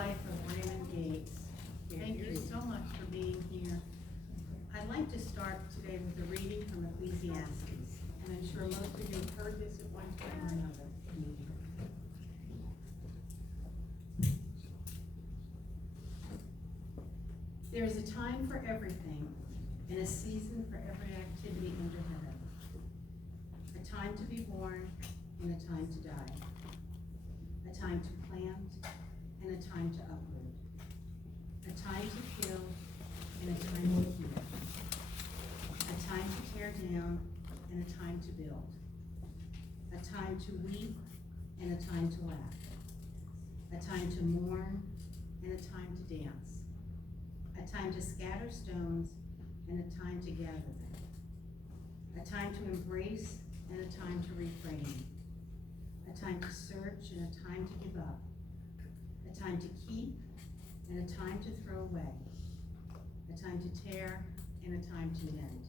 life of Raymond Gates. Thank you so much for being here. I'd like to start today with a reading from Ecclesiastes, and I'm sure most of you have heard this at one time or another. There is a time for everything, and a season for every activity under heaven. A time to be born, and a time to die. A time to plant, and a time to uproot. A time to kill, and a time to heal. A time to tear down, and a time to build. A time to weep, and a time to laugh. A time to mourn, and a time to dance. A time to scatter stones, and a time to gather them. A time to embrace, and a time to refrain. A time to search, and a time to give up. A time to keep, and a time to throw away. A time to tear, and a time to mend.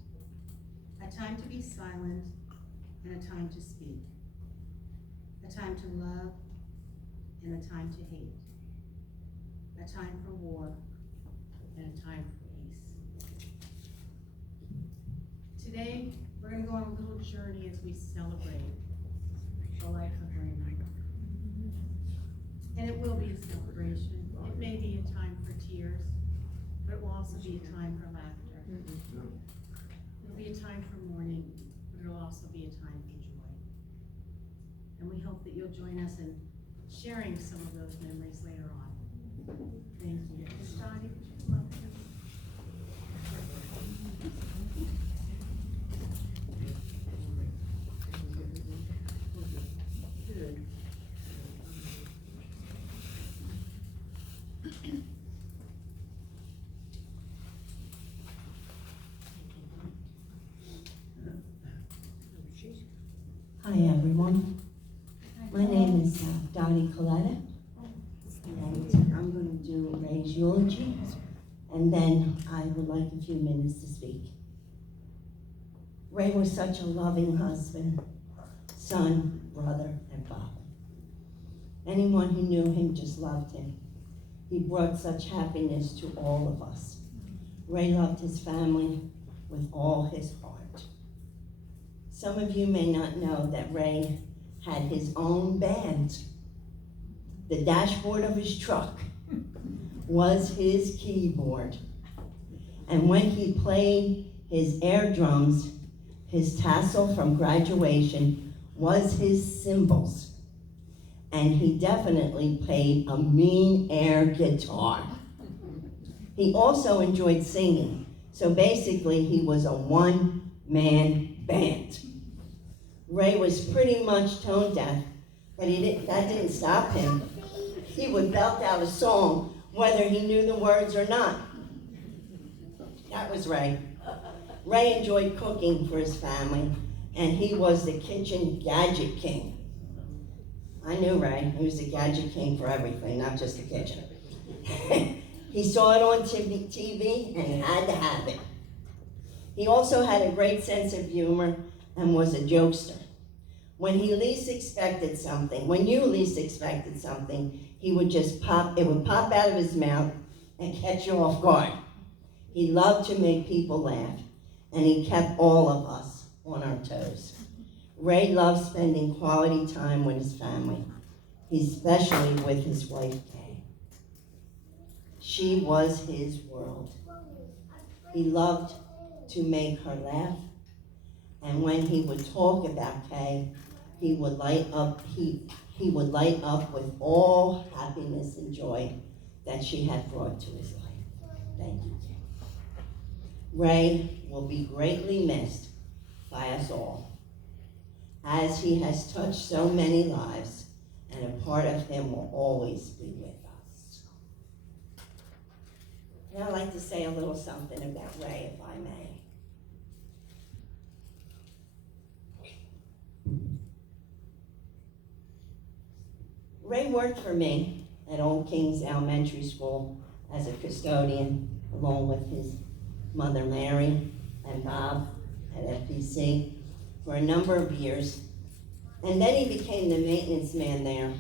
A time to be silent, and a time to speak. A time to love, and a time to hate. A time for war, and a time for peace. Today, we're going to go on a little journey as we celebrate the life of Raymond. And it will be a celebration. It may be a time for tears, but it will also be a time for laughter. It'll be a time for mourning, but it'll also be a time for joy. And we hope that you'll join us in sharing some of those memories later on. Thank you. Miss Dottie, would you come up here? Good. Hi everyone, my name is Dottie Coletta, and I'm going to do Ray's eulogy, and then I would like a few minutes to speak. Ray was such a loving husband, son, brother, and father. Anyone who knew him just loved him. He brought such happiness to all of us. Ray loved his family with all his heart. Some of you may not know that Ray had his own band. The dashboard of his truck was his keyboard. And when he played his air drums, his tassel from graduation was his cymbals. And he definitely played a mean air guitar. He also enjoyed singing. So basically he was a one-man band. Ray was pretty much tone deaf, but that didn't stop him. He would belt out a song whether he knew the words or not. That was Ray. Ray enjoyed cooking for his family, and he was the kitchen gadget king. I knew Ray. He was the gadget king for everything, not just the kitchen. He saw it on TV, and he had to have it. He also had a great sense of humor and was a jokester. When you least expected something, he would just it would pop out of his mouth and catch you off guard. He loved to make people laugh, and he kept all of us on our toes. Ray loved spending quality time with his family, especially with his wife, Kay. She was his world. He loved to make her laugh, and when he would talk about Kay, he would light up with all happiness and joy that she had brought to his life. Thank you, Kay. Ray will be greatly missed by us all, as he has touched so many lives, and a part of him will always be with us. And I'd like to say a little something about Ray, if I may. Ray worked for me at Old Kings Elementary School as a custodian, along with his mother Mary and Bob at FPC for a number of years. And then he became the maintenance man there.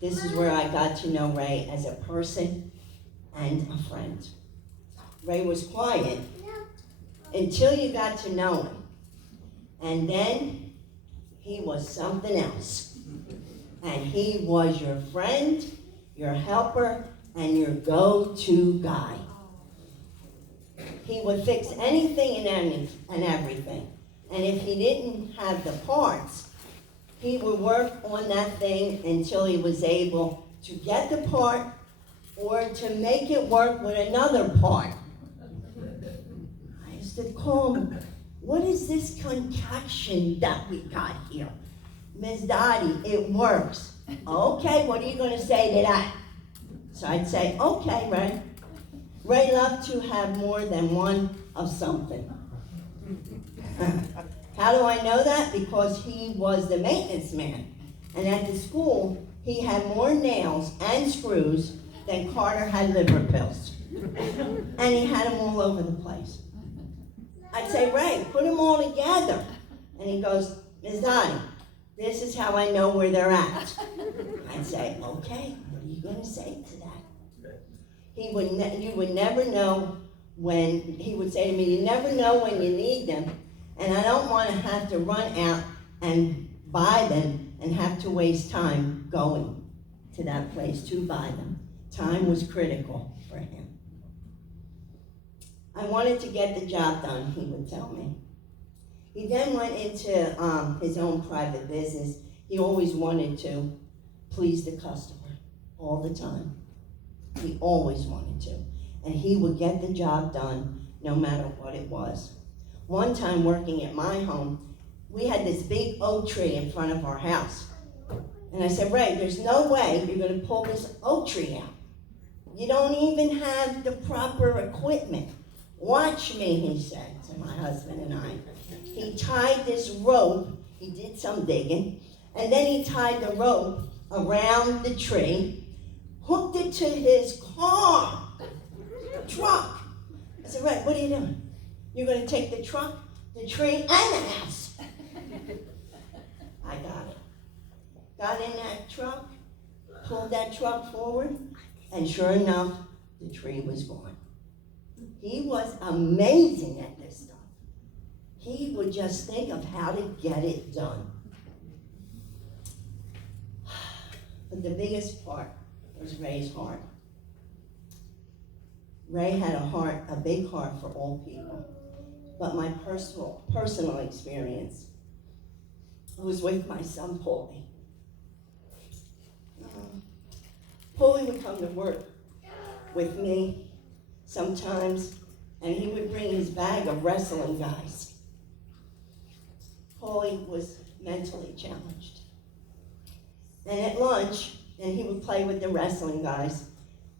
This is where I got to know Ray as a person and a friend. Ray was quiet until you got to know him. And then he was something else. And he was your friend, your helper, and your go-to guy. He would fix anything and everything. And if he didn't have the parts, he would work on that thing until he was able to get the part or to make it work with another part. I used to call him, what is this concoction that we got here? Miss Dottie, it works. Okay, what are you going to say to that? So I'd say, okay, Ray. Ray loved to have more than one of something. How do I know that? Because he was the maintenance man. And at the school, he had more nails and screws than Carter had liver pills. And he had them all over the place. I'd say, Ray, put them all together. And he goes, Ms. Dottie, this is how I know where they're at. I'd say, okay, what are you going to say to that? You would never know when, he would say to me, you never know when you need them, and I don't want to have to run out and buy them and have to waste time going to that place to buy them. Time was critical for him. I wanted to get the job done, he would tell me. He then went into his own private business. He always wanted to please the customer all the time. He always wanted to. And he would get the job done no matter what it was. One time working at my home, we had this big oak tree in front of our house. And I said, Ray, there's no way you're going to pull this oak tree out. You don't even have the proper equipment. Watch me, he said to my husband and I. He tied this rope, he did some digging, and then he tied the rope around the tree, hooked it to his truck. I said, Ray, what are you doing? You're going to take the truck, the tree, and the house. I got it. Got in that truck, pulled that truck forward, and sure enough, the tree was gone. He was amazing at this stuff. He would just think of how to get it done. But the biggest part was Ray's heart. Ray had a big heart for all people. But my personal experience was with my son, Paulie. Paulie would come to work with me sometimes, and he would bring his bag of wrestling guys. Paulie was mentally challenged. And at lunch, and he would play with the wrestling guys,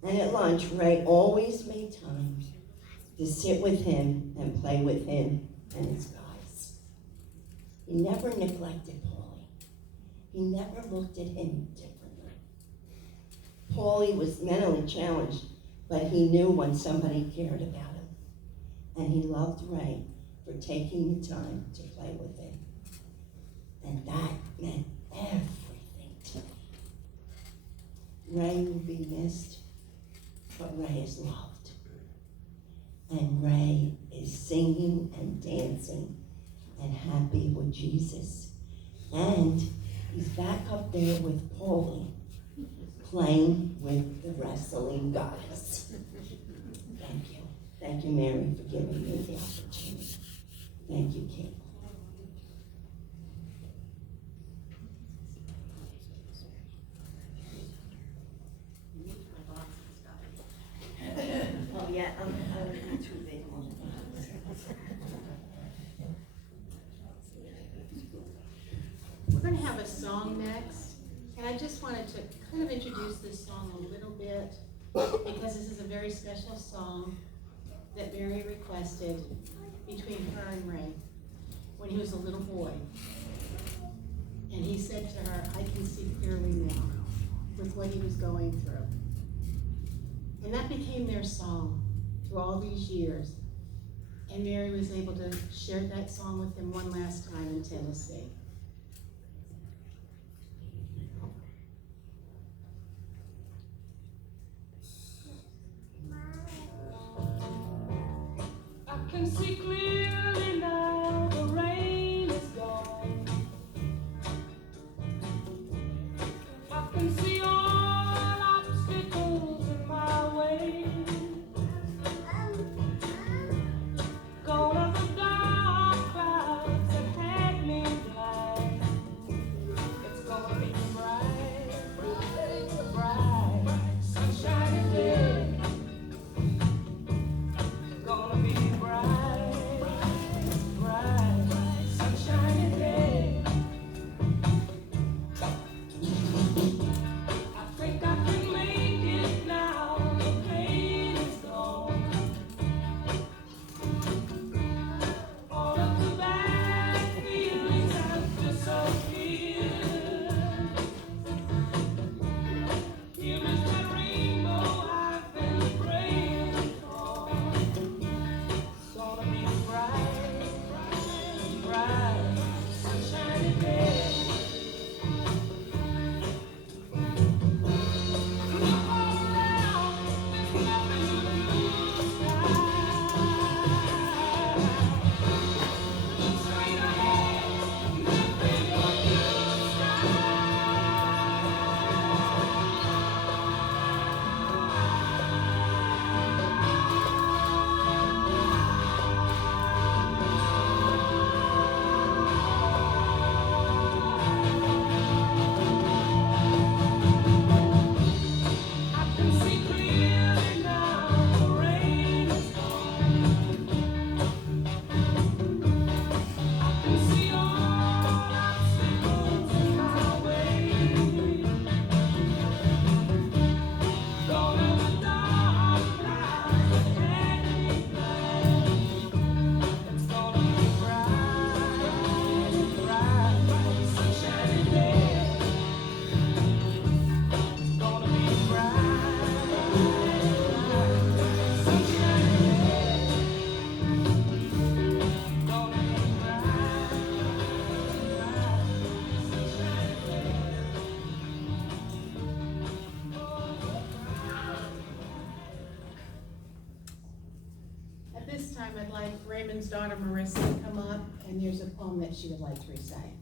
and at lunch, Ray always made time to sit with him and play with him and his guys. He never neglected Paulie. He never looked at him differently. Paulie was mentally challenged, but he knew when somebody cared about him. And he loved Ray for taking the time to play with him. And that meant everything to me. Ray will be missed, but Ray is loved. And Ray is singing and dancing and happy with Jesus. And he's back up there with Paulie, playing with the wrestling goddess. Thank you. Thank you, Mary, for giving me the opportunity. Thank you, Kate. Oh, yeah, I'm too big. We're going to have a song next, and I just wanted to kind of introduce this song a little bit, because this is a very special song that Mary requested between her and Ray when he was a little boy. And he said to her, I can see clearly now with what he was going through. And that became their song through all these years. And Mary was able to share that song with him one last time in Tennessee. I'd like Raymond's daughter Marissa to come up, and there's a poem that she would like to recite.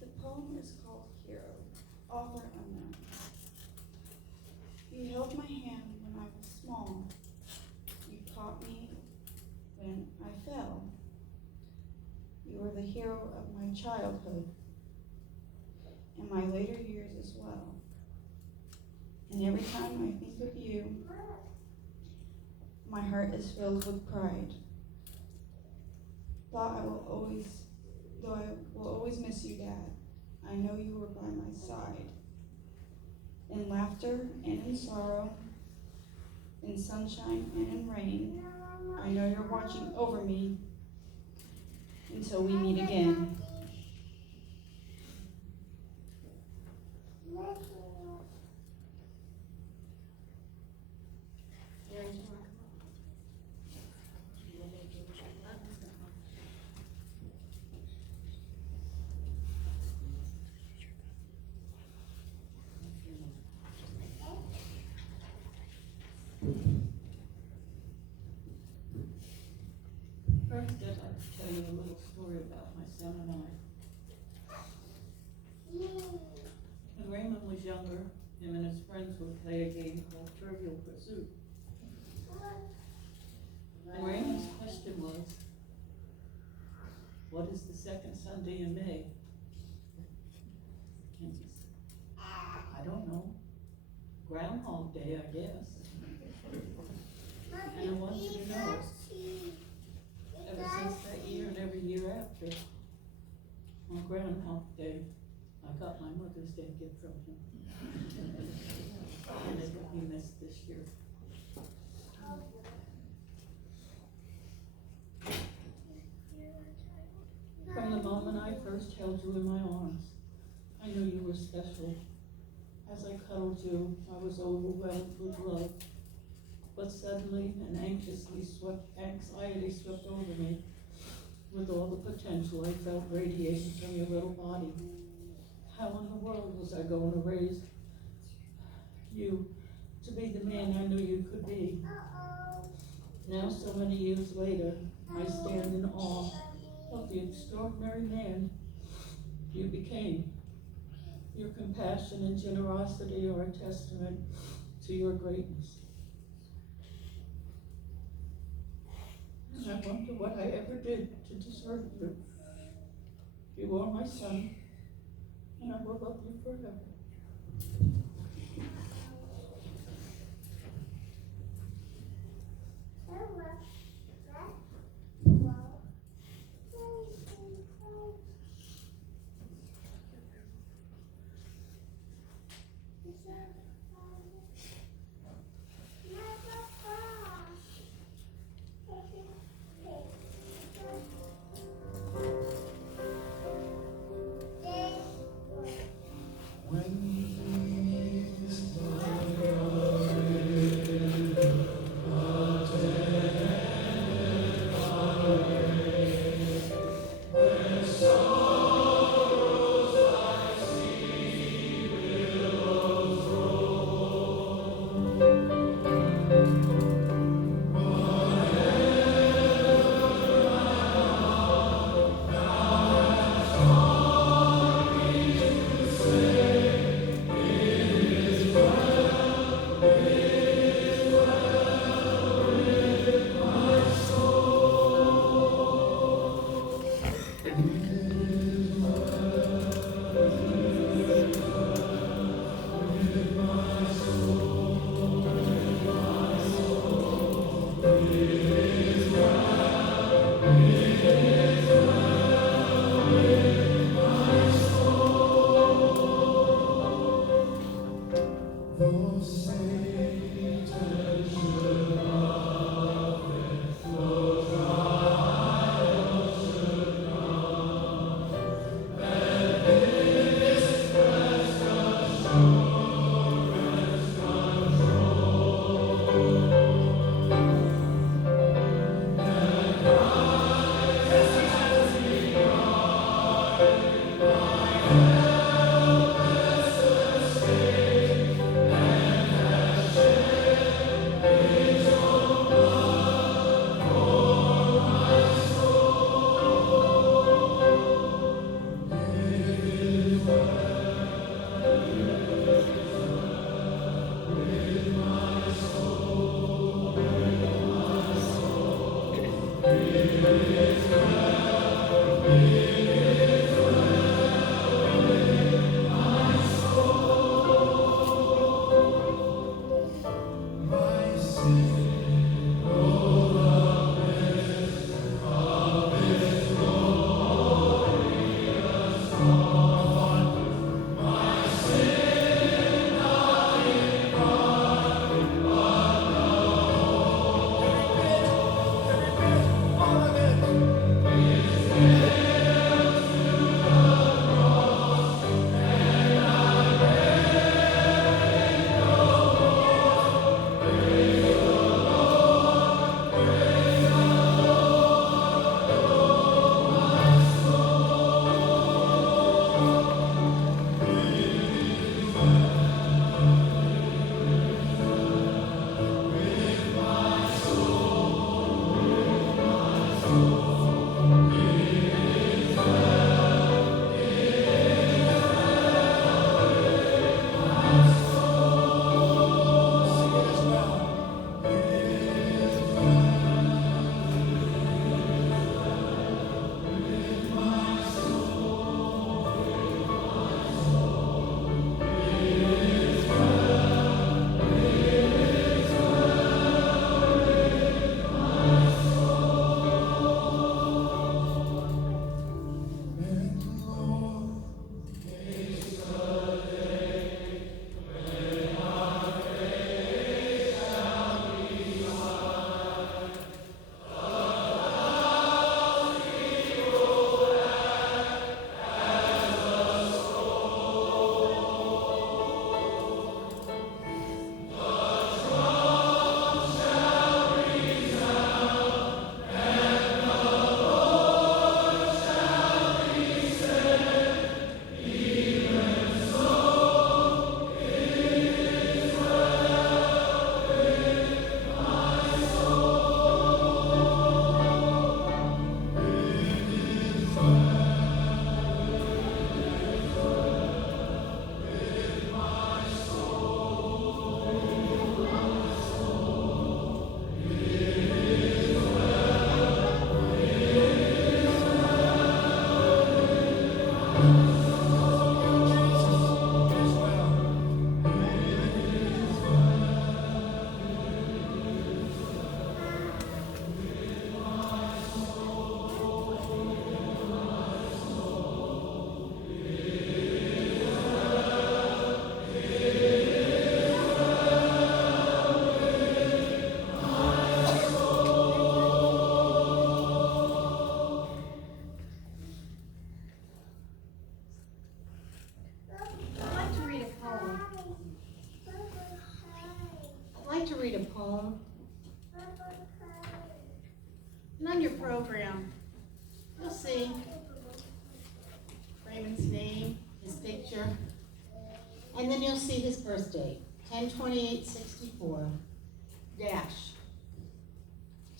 The poem is called Hero, author unknown. You held my hand when I was small. You caught me when I fell. You were the hero of my childhood and my later years as well. And every time I think of you, my heart is filled with pride. Though I will always miss you, Dad, I know you were by my side. In laughter and in sorrow, in sunshine and in rain, I know you're watching over me until we meet again. First, I'd like to tell you a little story about my son and I. When Raymond was younger, him and his friends would play a game called Trivial Pursuit. And Raymond's question was, what is the second Sunday in May? And he said, I don't know. Groundhog Day, I guess. And I want you to know, ever since that year and every year after, on Groundhog Day, I got my Mother's Day gift from him. And it will be missed this year. From the moment I first held you in my arms, I knew you were special. As I cuddled you, I was overwhelmed with love. But suddenly and anxiety swept over me. With all the potential I felt radiating from your little body. How in the world was I going to raise you to be the man I knew you could be? Now, so many years later, I stand in awe of the extraordinary man you became. Your compassion and generosity are a testament to your greatness. And I wonder what I ever did to deserve you. You are my son, and I will love you forever. To read a poem. And on your program, you'll see Raymond's name, his picture, and then you'll see his birth date, 10/28/64, dash,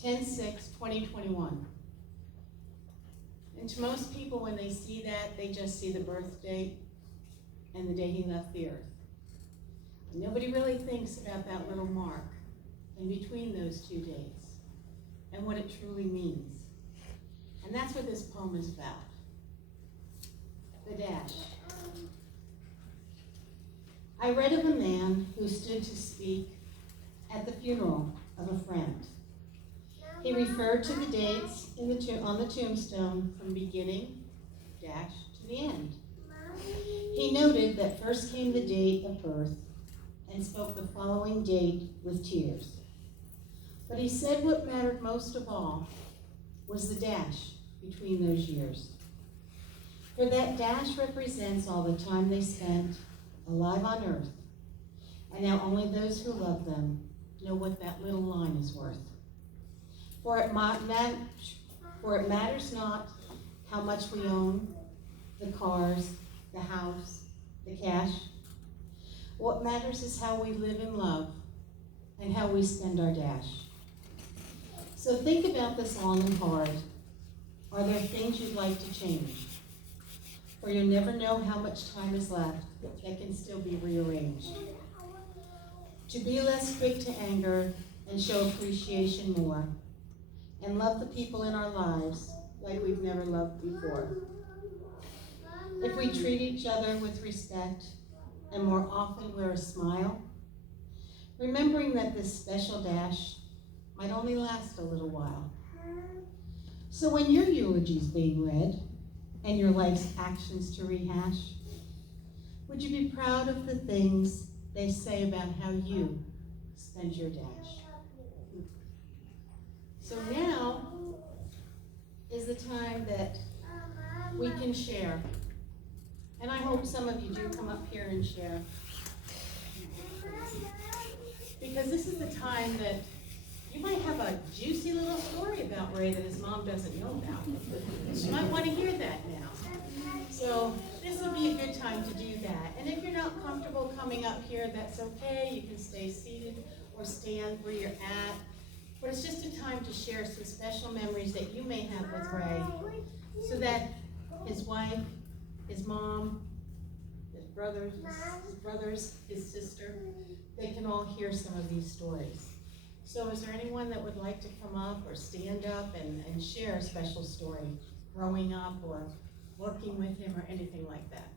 10/6/2021. And to most people, when they see that, they just see the birth date and the day he left the earth. Nobody really thinks about that little mark in between those two dates and what it truly means. And that's what this poem is about. The dash. I read of a man who stood to speak at the funeral of a friend. He referred to the dates on the tombstone from beginning, dash, to the end. He noted that first came the date of birth, and spoke the following date with tears. But he said what mattered most of all was the dash between those years. For that dash represents all the time they spent alive on earth, and now only those who love them know what that little line is worth. For it matters not how much we own, the cars, the house, the cash. What matters is how we live in love and how we spend our dash. So think about this long and hard. Are there things you'd like to change? For you'll never know how much time is left that can still be rearranged. To be less quick to anger and show appreciation more, and love the people in our lives like we've never loved before. If we treat each other with respect and more often wear a smile, remembering that this special dash might only last a little while. So when your eulogy's being read and your life's actions to rehash, would you be proud of the things they say about how you spend your dash? So now is the time that we can share. And I hope some of you do come up here and share. Because this is the time that you might have a juicy little story about Ray that his mom doesn't know about. She might want to hear that now. So this would be a good time to do that. And if you're not comfortable coming up here, that's okay. You can stay seated or stand where you're at. But it's just a time to share some special memories that you may have with Ray, so that his wife, his mom, his brothers, his sister, they can all hear some of these stories. So is there anyone that would like to come up or stand up and share a special story, growing up or working with him or anything like that?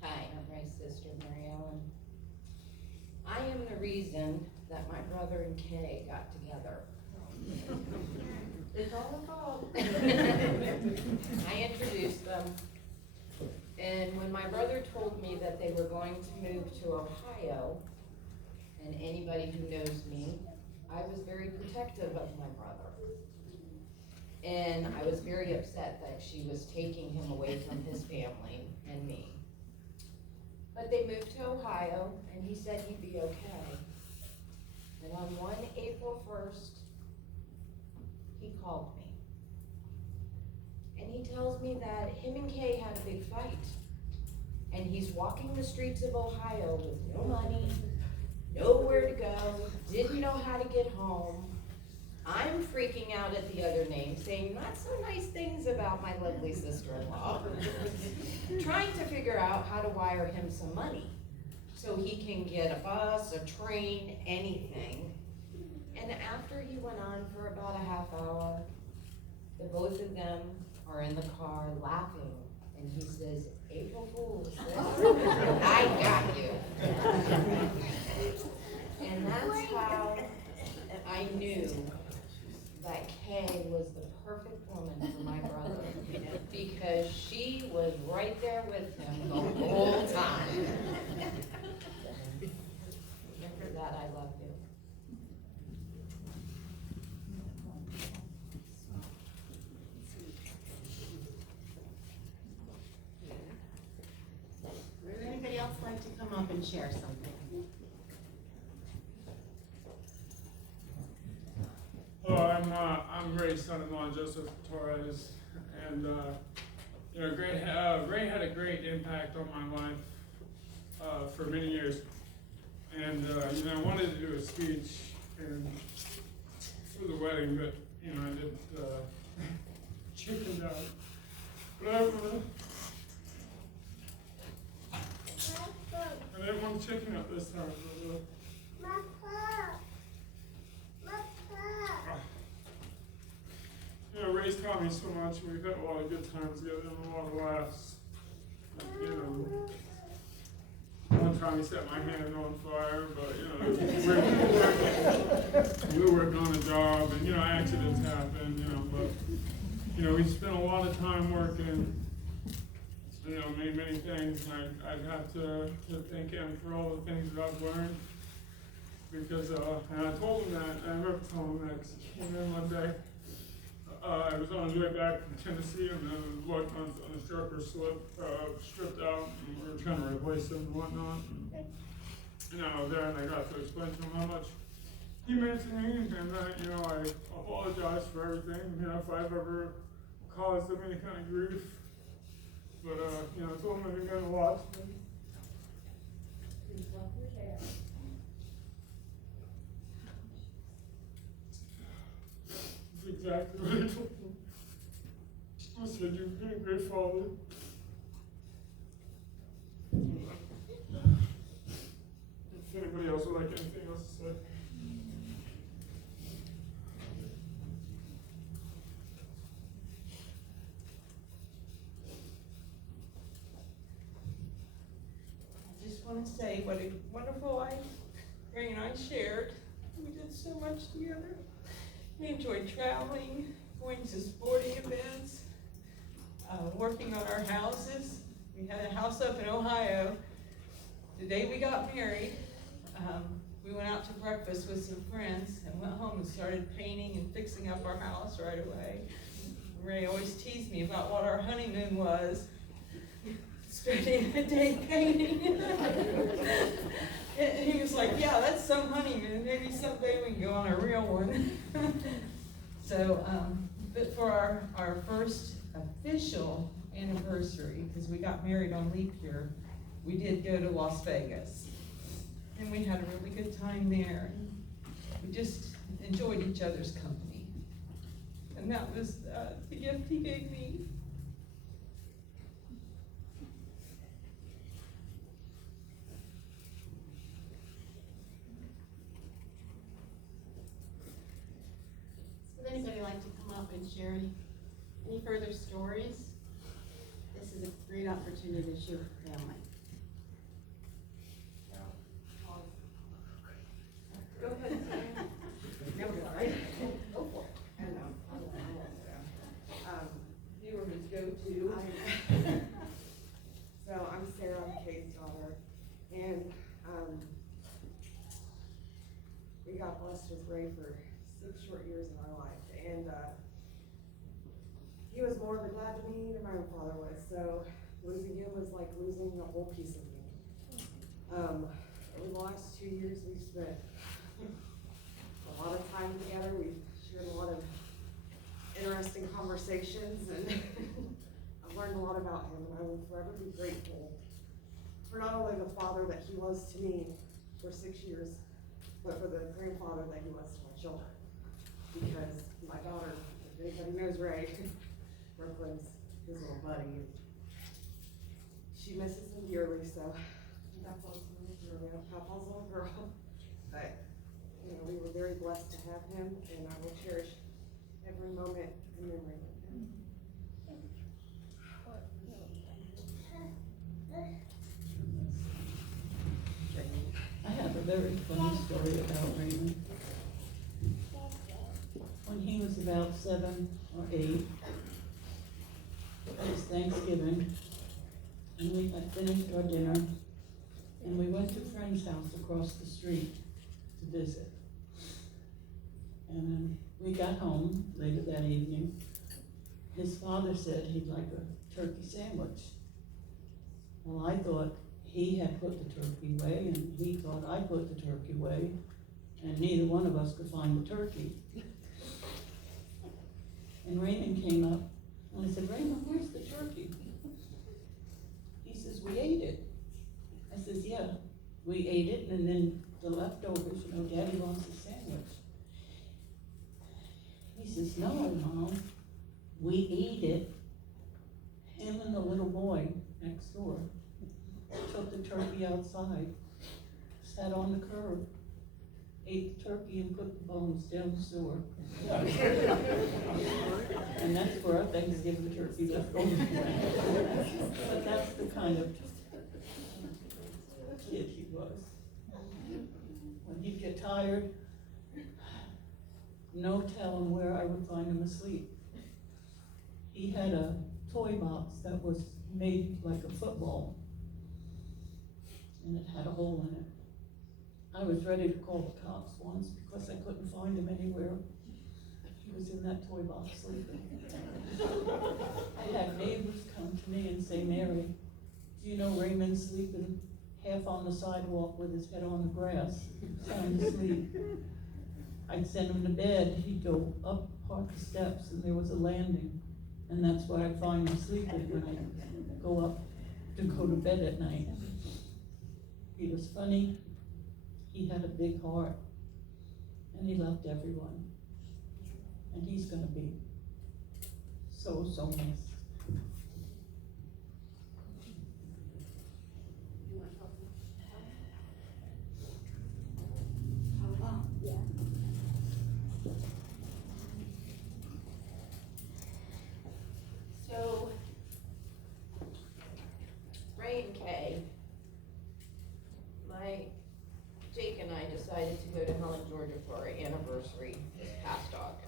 Hi, I'm Ray's sister, Mary Ellen. I am the reason that my brother and Kay got together. It's all her fault. I introduced them, and when my brother told me that they were going to move to Ohio, and anybody who knows me, I was very protective of my brother. And I was very upset that she was taking him away from his family and me. But they moved to Ohio, and he said he'd be okay. And on one April 1st, he called me. And he tells me that him and Kay had a big fight. And he's walking the streets of Ohio with no money, nowhere to go, didn't know how to get home. I'm freaking out at the other name, saying not so nice things about my lovely sister-in-law, trying to figure out how to wire him some money so he can get a bus, a train, anything. And after he went on for about a half hour, the both of them are in the car laughing, and he says, "April Fools, I got you." And that's how I knew that Kay was the perfect woman for my brother, because she was right there with him the whole time. And for that, I love you. Would anybody else like to come up and share something? Hello, I'm Ray's son-in-law, Joseph Torres, and Ray had a great impact on my life for many years, and I wanted to do a speech for the wedding, but I did chickened out. But I didn't want to chicken out this time. Ray's taught me so much. We've had a lot of good times together and a lot of laughs. one time he set my hand on fire, but, you know, we were working on a job, and, you know, accidents happen, you know, but, you know, we spent a lot of time working, you know, many things, and I'd have to thank him for all the things that I've learned, because, and I told him that, I remember telling him that, 'cause he came in one day, I was on his way back from Tennessee, and the blood on the striker stripped out, and we were trying to replace him and whatnot. And I was there, and I got to explain to him how much he meant to me, and that, you know, I apologize for everything, you know, if I've ever caused him any kind of grief. But, you know, I told him that he meant a lot to me. That's exactly what I told him. I said, you've been a great father. If anybody else would like anything else to say. I just want to say what a wonderful life Ray and I shared. We did so much together. We enjoyed traveling, going to sporting events, working on our houses. We had a house up in Ohio. The day we got married, we went out to breakfast with some friends and went home and started painting and fixing up our house right away. Ray always teased me about what our honeymoon was. Spending a day painting. And he was like, yeah, that's some honeymoon. Maybe someday we can go on a real one. So, but for our first official anniversary, because we got married on leap year, we did go to Las Vegas. And we had a really good time there. We just enjoyed each other's company. And that was the gift he gave me. Would anybody like to come up and share any further stories? This is a great opportunity to share with family. Go ahead. No, sorry. Go for it. I know. You were his go-to. So I'm Sarah, I'm Kate's daughter, and we got blessed with Ray for 6 short years in our life, and he was more of a dad to me than my own father was. So losing him was like losing a whole piece of me. Over the last 2 years, we've spent a lot of time together. We've shared a lot of interesting conversations, and I've learned a lot about him, and I will forever be grateful for not only the father that he was to me for 6 years, but for the grandfather that he was to my children. Because my daughter, if anybody knows Ray, Brooklyn's his little buddy. She misses him dearly, so that's Papa's little girl. But you know, we were very blessed to have him, and I will cherish every moment in memory of him. I have a very funny story about Raymond. When he was about 7 or 8, it was Thanksgiving, and we had finished our dinner, and we went to a friend's house across the street to visit. And we got home later that evening. His father said he'd like a turkey sandwich. Well, I thought he had put the turkey away, and he thought I put the turkey away, and neither one of us could find the turkey. And Raymond came up, and I said, Raymond, where's the turkey? He says, we ate it. I says, yeah, we ate it, and then the leftovers, you know, Daddy wants a sandwich. He says, no, Mom, we ate it. Him and the little boy next door took the turkey outside, sat on the curb, ate the turkey and put the bones down the sewer. And that's where our Thanksgiving turkey leftovers went. But that's the kind of kid tired, no telling where I would find him asleep. He had a toy box that was made like a football, and it had a hole in it. I was ready to call the cops once because I couldn't find him anywhere. He was in that toy box sleeping. I had neighbors come to me and say, Mary, do you know Raymond's sleeping half on the sidewalk with his head on the grass, sound asleep? I'd send him to bed, he'd go up part the steps and there was a landing, and that's where I'd find him sleeping when I go up to go to bed at night. He was funny, he had a big heart, and he loved everyone. And he's gonna be so missed. So, Ray and Kay, Jake and I decided to go to Helen, Georgia for our anniversary this past August.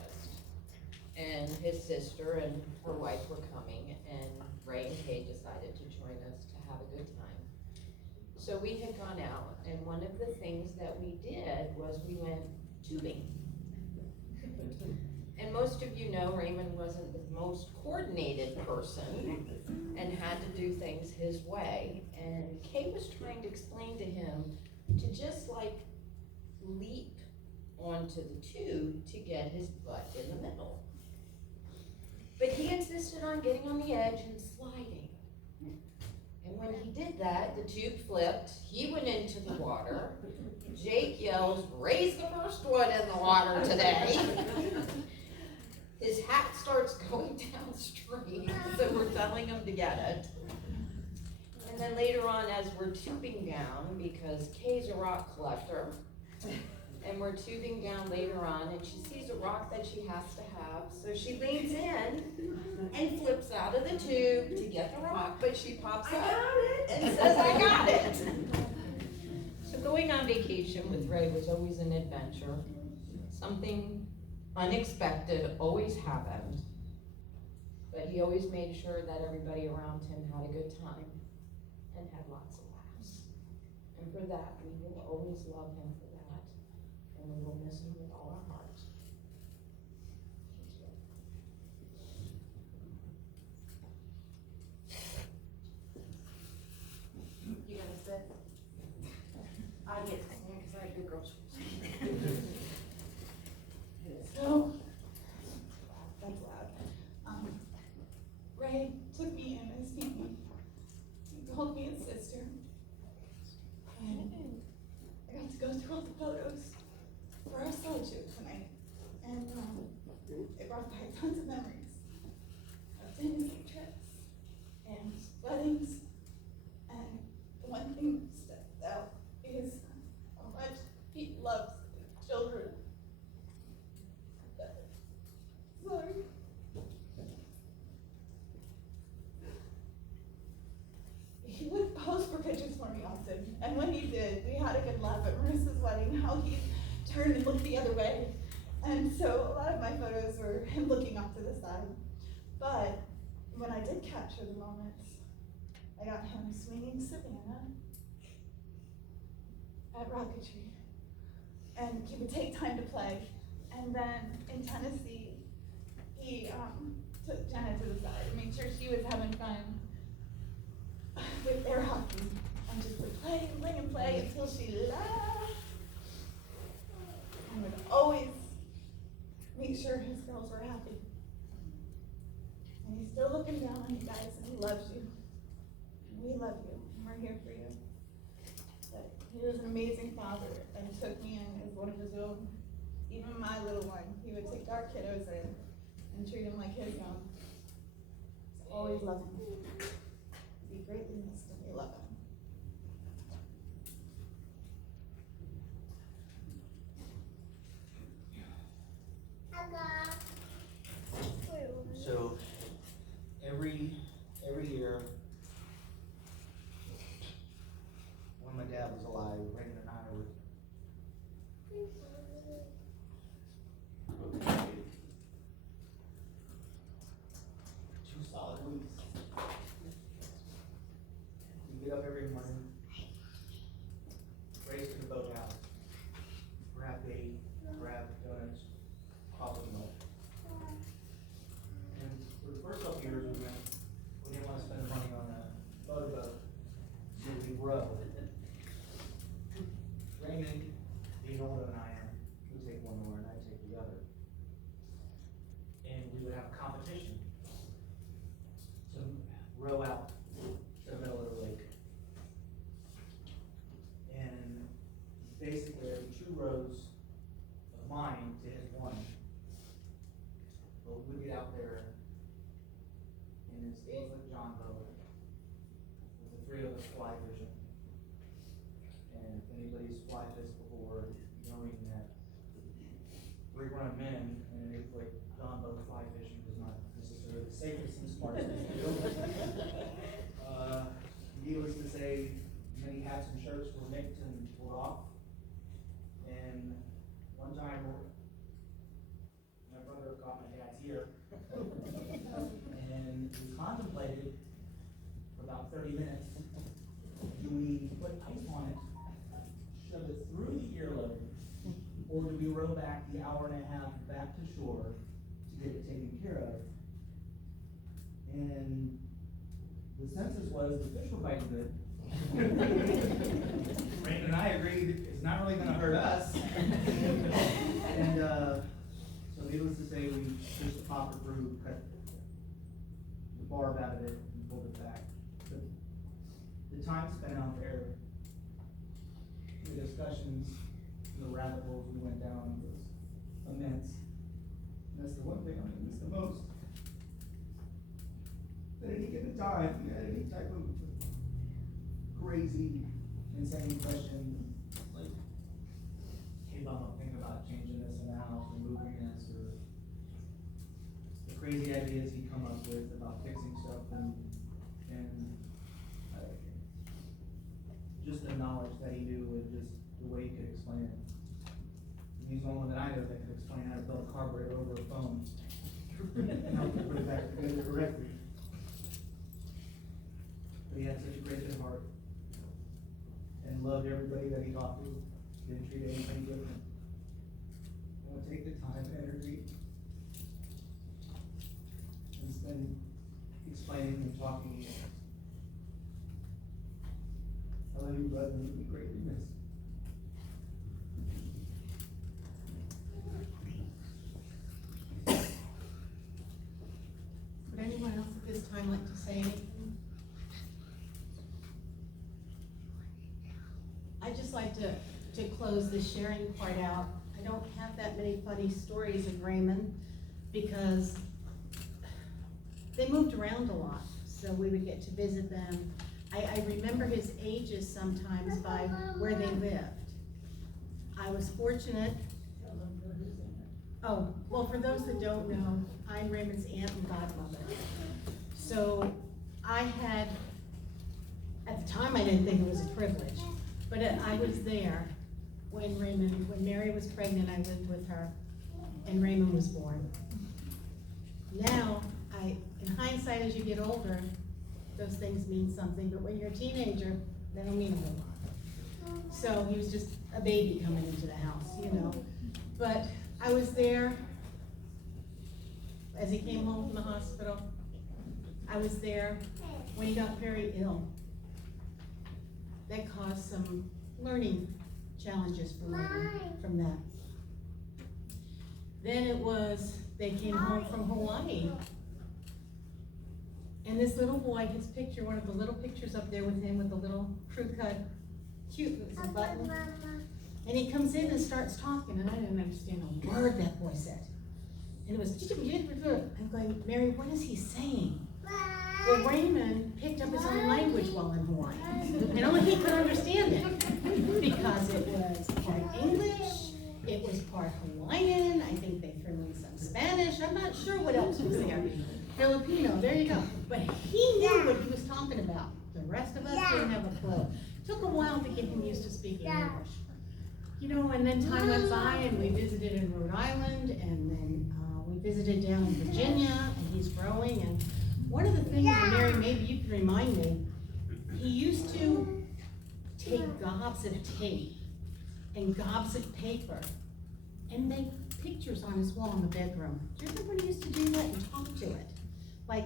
And his sister and her wife were coming, and Ray and Kay decided to join us to have a good time. So we had gone out, and one of the things that we did was we went tubing. And most of you know Raymond wasn't the most coordinated person and had to do things his way. And Kay was trying to explain to him to just like leap onto the tube to get his butt in the middle. But he insisted on getting on the edge and sliding. And when he did that, the tube flipped, he went into the water. Jake yells, "Ray's the first one in the water today." His hat starts going down straight, so we're telling him to get it. And then later on, as we're tubing down, because Kay's a rock collector, and we're tubing down later on, and she sees a rock that she has to have, so she leans in and flips out of the tube to get the rock, but she pops up and says, "I got it." So going on vacation with Ray was always an adventure. Something unexpected always happened, but he always made sure that everybody around him had a good time and had lots of laughs. And for that, we will always love him for that, and we will miss him with all our hearts. You gonna sit? I get to stand because I have good girls. So, that's loud. Ray took me in as family. He called me his sister. And I got to go through all the photos for our solitude tonight. And it brought back tons of memories of fantasy trips and weddings. And the one thing that stood out is how much he loves children. Sorry. He would pose for pictures for me often, and when he did, we had a good laugh at Marissa's wedding, how he turned and looked the other way. And so a lot of my photos were him looking off to the side. But when I did capture the moments, I got him swinging Savannah at rocketry. And he would take time to play. And then in Tennessee, he took Jenna to the side and made sure she was having fun with air hockey. And just would play and play until she laughed. And would always make sure his girls were happy. And he's still looking down on you guys, and he loves you. And we love you, and we're here for you. But he was an amazing father and took me in as one of his own. Even my little one, he would take our kiddos in and treat them like his own. So always love him. Be greatly missed, and we love him. So every year, when my dad was alive, Raymond and I would weeks. We get up every morning, race to the boathouse, grab bait, grab donuts, coffee milk. And for the first couple years we didn't want to spend the money on a motorboat, so we row. Raymond, being older than I am, would take one oar and I'd take the other. And we would have a competition to row out to the middle of the lake. And basically every 2 rows of mine to his one. But we would get out there in this 8-foot John boat with the 3 of us fly fishing. And if anybody's fly fished before, knowing that 3 grown men in an 8-foot John boat fly fishing was not necessarily the safest and smartest thing to do. Needless to say, many hats and shirts were nicked and pulled off. And one time, my brother got my dad's ear, and we contemplated for about 30 minutes, do we put ice on it, shove it through the earlobe, or do we row back the hour and a half back to shore to get it taken care of? And the census was the fish were biting good. Raymond and I agreed it's not really gonna hurt us. And so needless to say, we fished the popper through, cut the barb out of it and pulled it back. But the time spent out there, the discussions, the rabbit holes we went down was immense. And that's the one thing I'm gonna miss the most. At any given time, you had any type of crazy, insane question, like, hey, Mom, I'm thinking about changing this in the house or moving this, or the crazy ideas he'd come up with about fixing stuff and just the knowledge that he knew and just the way he could explain it. And he's the only one that I know that could explain how to build a carburetor over a phone and how to put it back together correctly. But he had such a great good heart and loved everybody that he talked to. Didn't treat anybody different. I want to take the time and energy and spend explaining and talking to you. I love you, brother, and you'll be greatly missed. Would anyone else at this time like to say anything? I'd just like to close the sharing part out. I don't have that many funny stories of Raymond because they moved around a lot, so we would get to visit them. I remember his ages sometimes by where they lived. I was fortunate. Oh, well, for those that don't know, I'm Raymond's aunt and godmother. So I had, at the time I didn't think it was a privilege, but I was there when Mary was pregnant. I lived with her, and Raymond was born. Now, in hindsight, as you get older, those things mean something, but when you're a teenager, they don't mean a whole lot. So he was just a baby coming into the house, you know. But I was there as he came home from the hospital. I was there when he got very ill. That caused some learning challenges for me from that. Then it was, they came home from Hawaii. And this little boy, his picture, one of the little pictures up there with him with the little crew cut, cute, it was a button. And he comes in and starts talking, and I didn't understand a word that boy said. And it was, I'm going, Mary, what is he saying? Well, Raymond picked up his own language while in Hawaii, and only he could understand it, because it was part English, it was part Hawaiian, I think they threw in some Spanish, I'm not sure what else was there. Filipino, there you go. But he knew what he was talking about. The rest of us didn't have a clue. It took a while to get him used to speaking English. You know, and then time went by and we visited in Rhode Island, and then we visited down in Virginia, and he's growing, and One of the things, and Mary, maybe you can remind me, he used to take gobs of tape and gobs of paper and make pictures on his wall in the bedroom. Do you remember when he used to do that and talk to it? Like,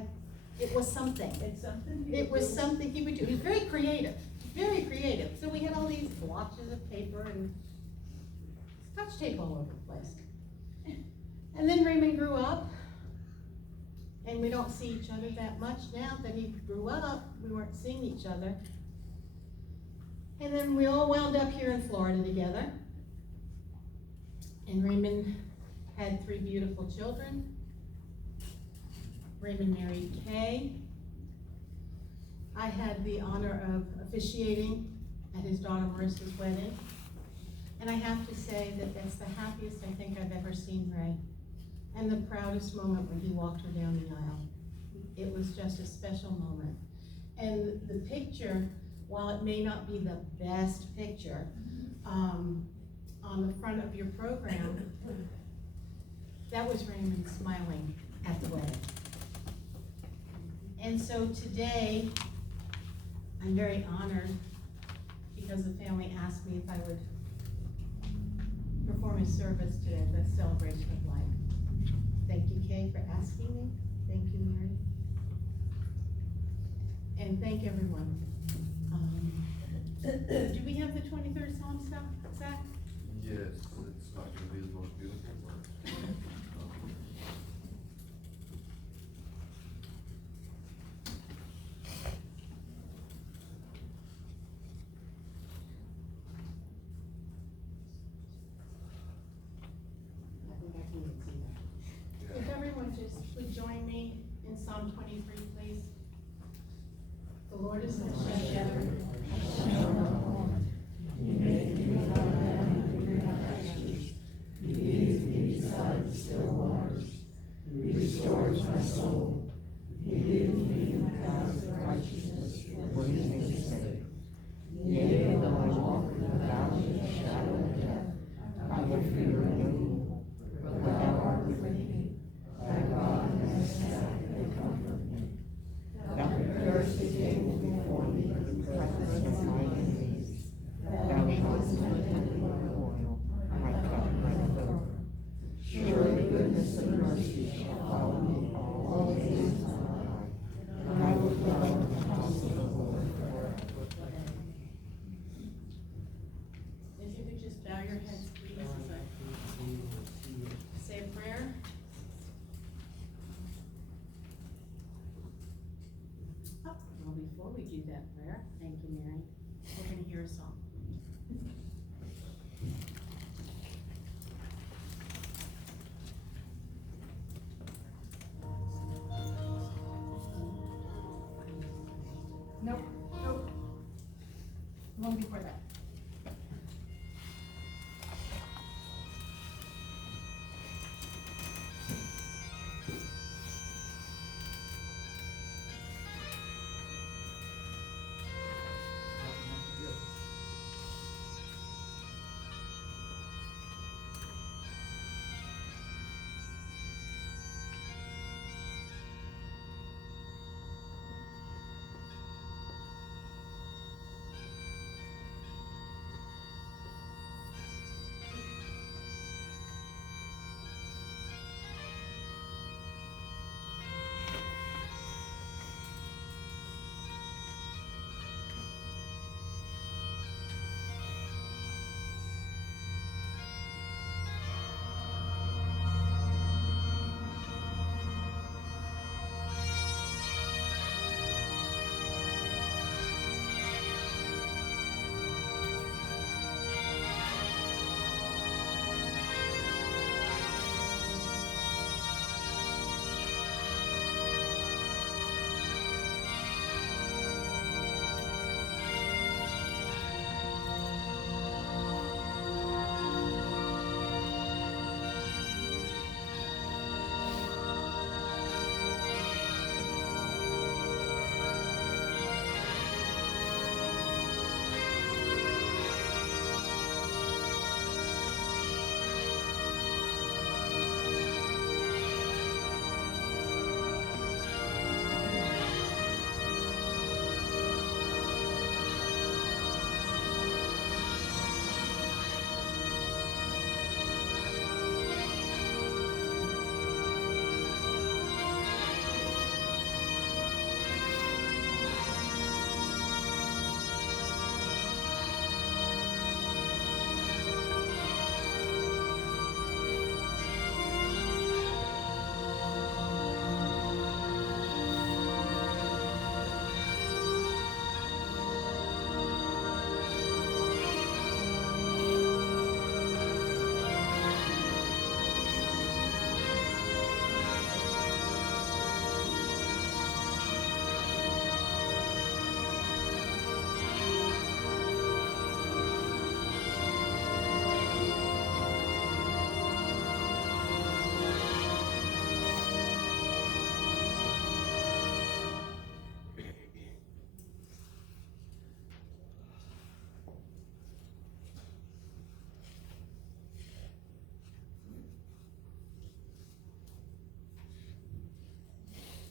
it was something. It's something. It was something he would do. He was very creative, very creative. So we had all these blotches of paper and scotch tape all over the place. And then Raymond grew up, and we don't see each other that much now that he grew up. We weren't seeing each other. And then we all wound up here in Florida together. And Raymond had 3 beautiful children. Raymond married Kay. I had the honor of officiating at his daughter Marissa's wedding. And I have to say that that's the happiest I think I've ever seen Ray. And the proudest moment when he walked her down the aisle. It was just a special moment. And the picture, while it may not be the best picture, on the front of your program, that was Raymond smiling at the wedding. And so today, I'm very honored because the family asked me if I would perform a service today, the celebration of life. Thank you, Kay, for asking me. Thank you, Mary. And thank everyone. Do we have the 23rd Psalm, Zach? Yes, it's not gonna be the most beautiful word. I think I can even see that. If everyone just would join me in Psalm 23, please. The Lord is my shepherd. I shall not want. He makes me lie down in green pastures. He leads me beside the still waters. He restores my soul. He leads me in the paths of righteousness for his name's sake. Yea, though I walk in the valley of the shadow of death, I will fear no evil, for thou art with me. Thy rod and thy staff, they comfort me. Thou preparest a table before me in the presence of my enemies. Thou anointest my head with oil, my cup runneth over. Surely goodness and mercy shall follow me all the days of my life, and I will dwell in the house of the Lord forever. If you could just bow your heads, please, as I say a prayer. Oh, well, before we do that prayer, thank you, Mary, we're going to hear a song. Nope, nope. One before that.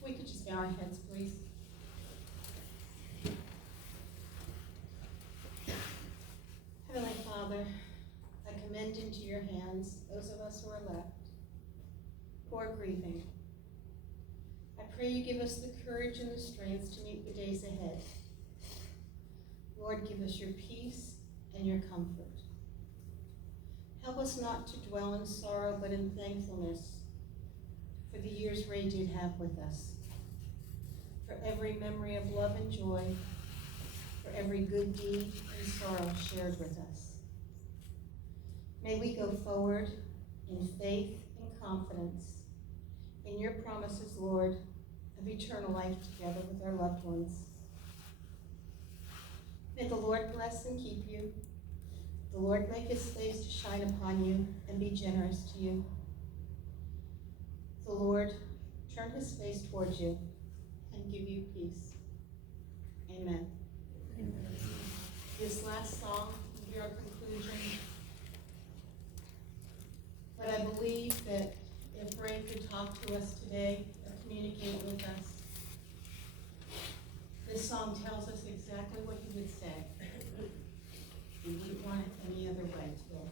We could just bow our heads, please. Heavenly Father, I commend into your hands those of us who are left, who are grieving. I pray you give us the courage and the strength to meet the days ahead. Lord, give us your peace and your comfort. Help us not to dwell in sorrow, but in thankfulness for the years Ray did have with us, for every memory of love and joy, for every good deed and sorrow shared with us. May we go forward in faith and confidence in your promises, Lord, of eternal life together with our loved ones. May the Lord bless and keep you. The Lord make his face to shine upon you and be generous to you. The Lord turn his face towards you and give you peace. Amen. Amen. This last song will be our conclusion. But I believe that if Ray could talk to us today or communicate with us, this song tells us exactly what he would say. We wouldn't want it any other way today.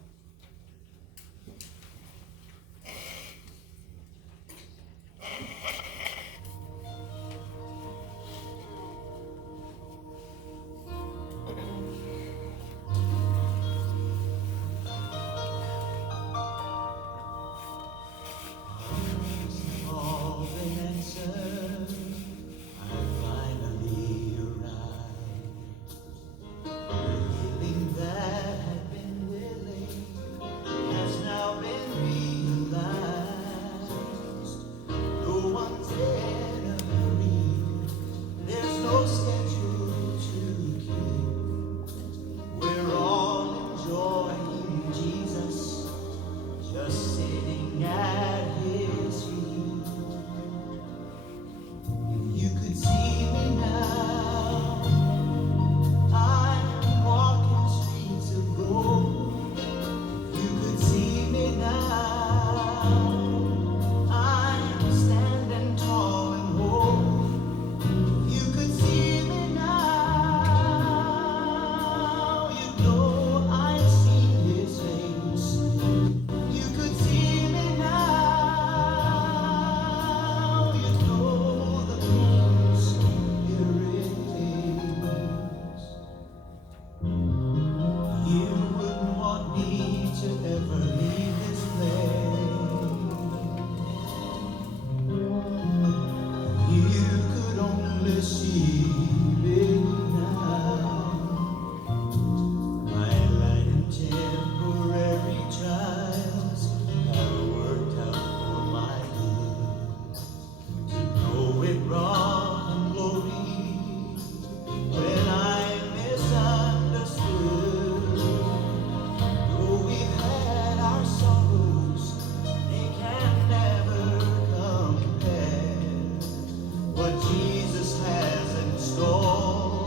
All been answered, I finally arrived. The healing that had been willing has now been realized. No one's in a hurry, there's no schedule to keep. We're all enjoying Jesus, just sitting at his feet. If you could see me now, I'm walking streets of gold. If you could see me now, I'm standing tall and whole. If you could see me now, you'd know I've seen his face. You could see me now, you'd know the peace it takes. You wouldn't want me to ever leave this place. You could only see me now. My light and temporary trials have worked out for my good. To know it brought him glory when I misunderstood. Though we've had our sorrows, they can never compare what Jesus has in store.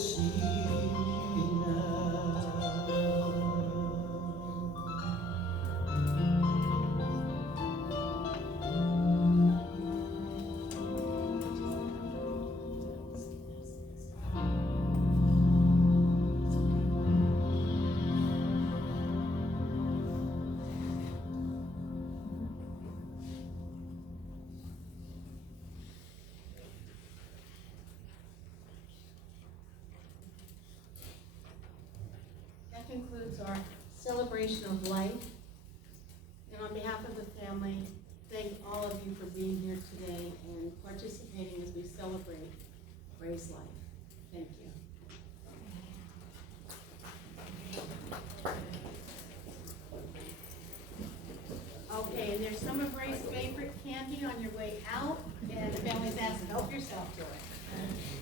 see now. That concludes our celebration of life. And on behalf of the family, thank all of you for being here today and participating as we celebrate Ray's life. Thank you. Okay, and there's some of Ray's favorite candy on your way out, and the family's asked, help yourself to it.